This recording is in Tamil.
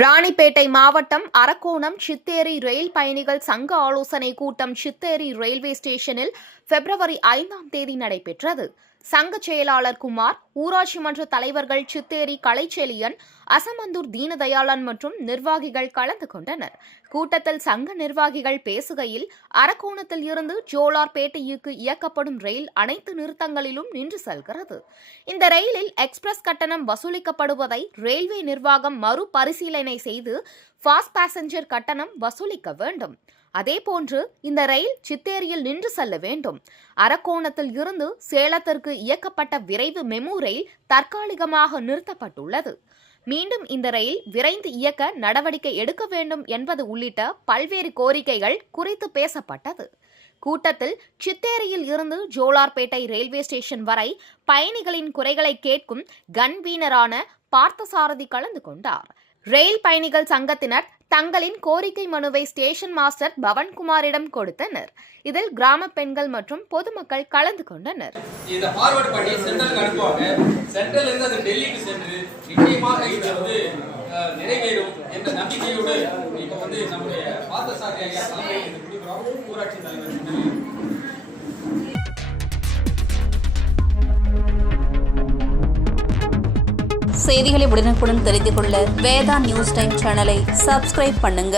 ராணிப்பேட்டை மாவட்டம் அரக்கோணம் சித்தேரி ரயில் பயணிகள் சங்க ஆலோசனை கூட்டம் சித்தேரி ரயில்வே ஸ்டேஷனில் பிப்ரவரி 5ஆம் தேதி நடைபெற்றது. சங்க செயலாளர் குமார், ஊராட்சி மன்ற தலைவர்கள் சித்தேரி கலைச்செழியன், அசமந்தூர் தீனதயாளன் மற்றும் நிர்வாகிகள் கலந்து கொண்டனர். கூட்டத்தில் சங்க நிர்வாகிகள் பேசுகையில், அரக்கோணத்தில் இருந்து ஜோலார்பேட்டைக்கு இயக்கப்படும் ரயில் அனைத்து நிறுத்தங்களிலும் நின்று செல்கிறது. இந்த ரயிலில் எக்ஸ்பிரஸ் கட்டணம் வசூலிக்கப்படுவதை ரயில்வே நிர்வாகம் மறுபரிசீலனை செய்து ஃபாஸ்ட் பாசஞ்சர் கட்டணம் வசூலிக்க வேண்டும். அதேபோன்று இந்த ரயில் சித்தேரியில் நின்று செல்ல வேண்டும். அரக்கோணத்தில் இருந்து சேலத்திற்கு இயக்கப்பட்ட விரைவு மெமு ரயில் தற்காலிகமாக நிறுத்தப்பட்டுள்ளது. மீண்டும் இந்த ரயில் விரைந்து இயக்க நடவடிக்கை எடுக்க வேண்டும் என்பது உள்ளிட்ட பல்வேறு கோரிக்கைகள் குறித்து பேசப்பட்டது. கூட்டத்தில் சித்தேரியில் இருந்து ஜோலார்பேட்டை ரயில்வே ஸ்டேஷன் வரை பயணிகளின் குறைகளை கேட்கும் கன்வீனரான பார்த்தசாரதி கலந்து கொண்டார். ரயில் பயணிகள் சங்கத்தினர் தங்களின் கோரிக்கை மனுவை ஸ்டேஷன் மாஸ்டர் பவன்குமாரிடம் கொடுத்தனர். இதில் கிராம பெண்கள் மற்றும் பொதுமக்கள் கலந்து கொண்டனர். இத ஃபார்வர்ட் பண்ணி சென்ட்ரலுக்கு அனுப்புவாங்க. சென்ட்ரல் இருந்து அது டெல்லிக்கு சென்று நிச்சயமாக இது நிறைவேறும் என்ற நம்பிக்கையோடு இப்போ நம்முடைய பார்த்தசாரதி ஐயா தலைமையில் கொடுக்கிறோம். ஊராட்சி தலைவர் செய்திகளை உடனுக்குடன் தெரிந்து கொள்ள வேதா நியூஸ் டைம் சேனலை சப்ஸ்கிரைப் பண்ணுங்க.